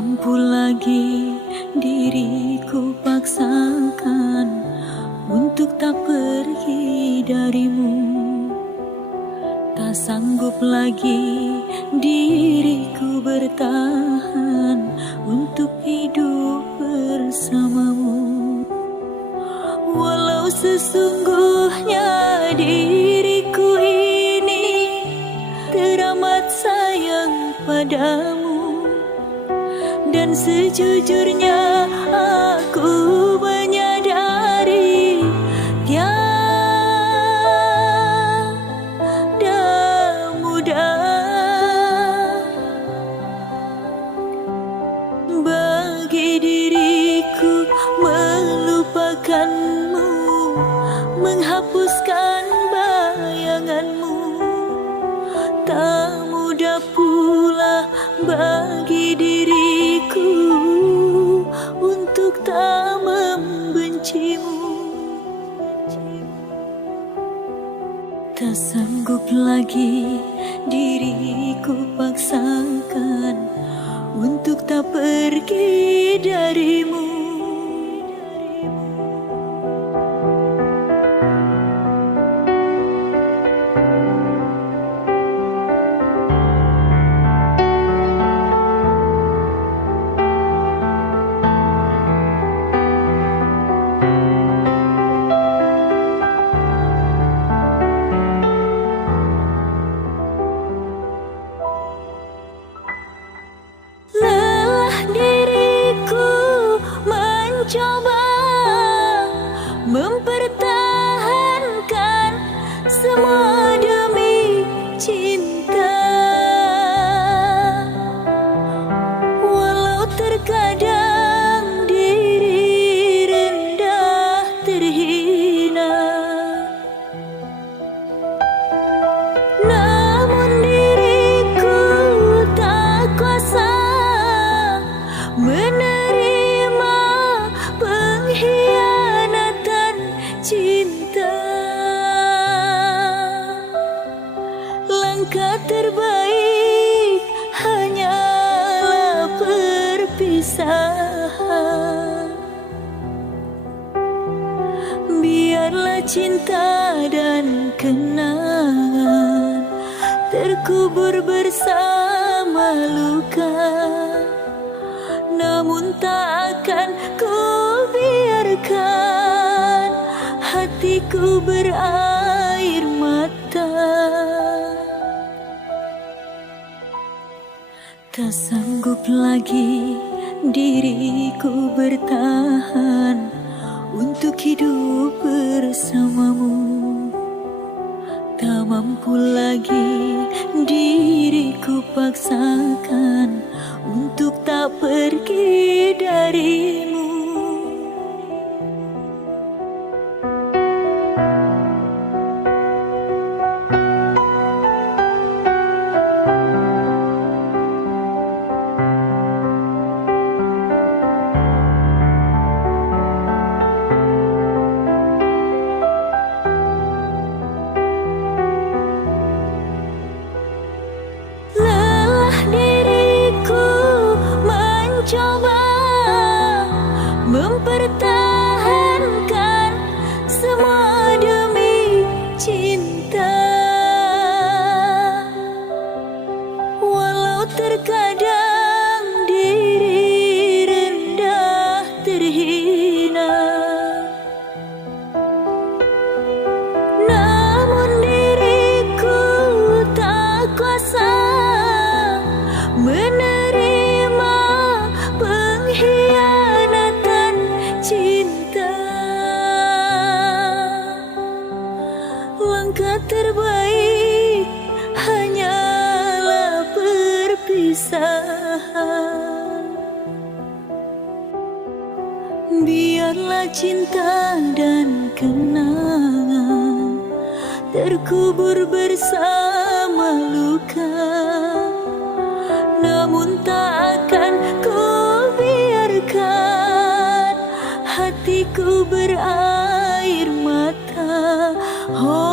mampu lagi diriku paksakan untuk tak pergi darimu. Tak sanggup lagi diriku bertahan untuk hidup bersamamu. Walau sesungguhnya diriku ini teramat sayang padamu, dan sejujurnya aku menyadari tiada mudah bagi diriku melupakanmu, menghapuskan bayanganmu. Tak mudah pula bagi diriku untuk tak membencimu. Tak sanggup lagi diriku paksakan untuk tak pergi darimu. Coba mempertahankan semua demi cinta, walau terkadang diri rendah terhina, namun diriku tak kuasa menerima pengkhianatan cinta. Langkah terbaik hanyalah perpisahan. Biarlah cinta dan kenangan terkubur bersama luka, namun tak akan ku biarkan hatiku berair mata. Tak sanggup lagi diriku bertahan untuk hidup bersamamu. Tak mampu lagi diriku paksakan untuk tak pergi darimu. Coba mempertahankan semua demi cinta, walau terkadang diri rendah terhina, namun diriku tak kuasa menerima pengkhianatan cinta. Langkah terbaik hanyalah perpisahan. Biarlah cinta dan kenangan terkubur bersama luka, namun tak akan ku biarkan hatiku berair mata. Oh,